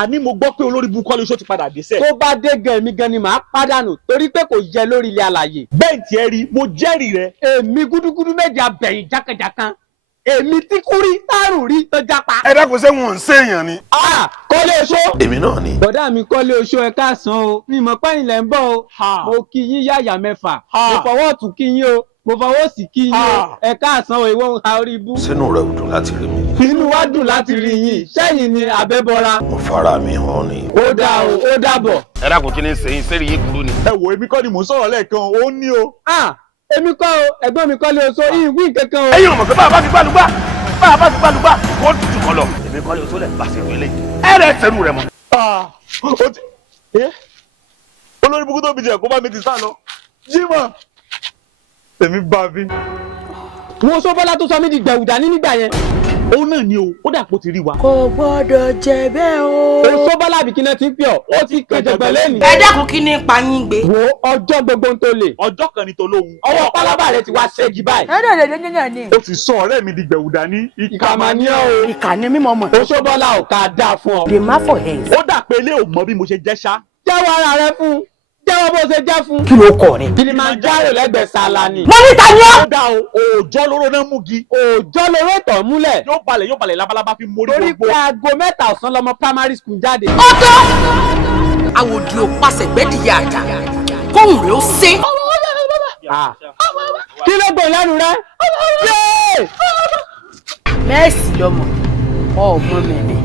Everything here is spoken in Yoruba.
àní mo gbọ́ pé olórí burúkú Koleoso ti padà dé sẹ́. tó bá dé gan èmi gan ni màá pàdánù torí pé kò yẹ lórí ilé alàyè. bẹ́ẹ̀ tí ẹ rí mo jẹ́rìí rẹ. èmi gúdúgúdú méje abẹ̀yìn jákèjákan èmi tí kú rí tárùn rí tó jápa. ẹ dákun ṣé wọn ń ṣèyàn ni. Koleoso. èmi náà ni. bọ̀dá mi Koleoso ẹ káàsán o mi mọ̀ pé ilẹ̀ ń bọ̀ o mo kí yín yáyà mẹ́fà mo fọwọ́ ọ̀tún kí yín o mo fọwọ́ sí kí yín o ẹ káàsán o ìwọ ń ha orí ibú. sínú rẹ ò dùn láti rí mi. inú wa dùn láti rí yín sẹ́yìn ni àbẹ́bọra. mo fara mi hàn ni. ó dà o ó dàbọ̀. ẹ dákun kí ni sẹ́yìn sẹ́rí yìí burú ni. ẹ wo èmi kọ́ ni mò ń sọ̀rọ̀ lẹ́ẹ̀kan ó ní o. èmi kọ́ o ẹ̀gbọ́n mi Koleoso ìwé kankan o. ẹ̀yin ò mọ̀ pé bá a bá ti gbàlúgbà kó tutù kọ lọ. èmi Koleoso lẹ̀ bá ṣe wọlé ẹ rẹ̀ ṣerú rẹ̀ mọ́. olórí burúkú tó bí jẹ kó bá mi ti sá lọ Jímọ̀ tèmi bá bí. wọ́n sọ Bọ́lá tó sọ mí di gbẹ̀wù dání nígbà yẹn. òun náà ni o ó dàpọ̀ ti rí wa. kò gbọ́dọ̀ jẹ bẹ́ẹ̀ o. o sọ Bọ́lá àbíkínà ti ń pè ọ́ ó ti kẹjọgbẹ́ lẹ́nu. ẹ dákun kí ni pa yín gbé. wo ọjọ́ gbogbo ń tó lè. ọjọ́ kan ni tó lóhun. ọwọ́ pálábà rẹ ti wá ṣẹ́gi báyìí. ẹ ó ti sọ ọ̀rẹ́ mi di gbẹ̀wù dání. ìkàmà ni ọ́ o. ìkànnì mímọ́ mọ̀. o sọ Bọ́lá ò ká dáa fún ọ. the man for heads. ó dà pé ilé ò mọ bí mo ṣe jẹ́ ṣá. jẹ́wọ́ ara rẹ fún jẹ́wọ́ bó ṣe jẹ́ fún. kí ló kọ rẹ. Kilimanjaro lẹ́gbẹ̀ẹ́ sàlà ni. mo ní ta ni ọ́. ó dá o òòjọ́ lóró náà mú gi. òòjọ́ lóró ìtọ̀ múlẹ̀. yóò balẹ̀ labalábá fi mórí torí gbogbo. pé aago 3 ọ̀sán lọmọ primary school jáde. ọ̀tọ̀ àwòdì ò pàṣẹ gbẹ́dìyẹ àjà kóhùn rẹ̀ ó sé. kí ló gbọ́ lẹ́nu rẹ. mẹ́ẹ̀sì lọmọ ọmọ mẹ́mẹ́.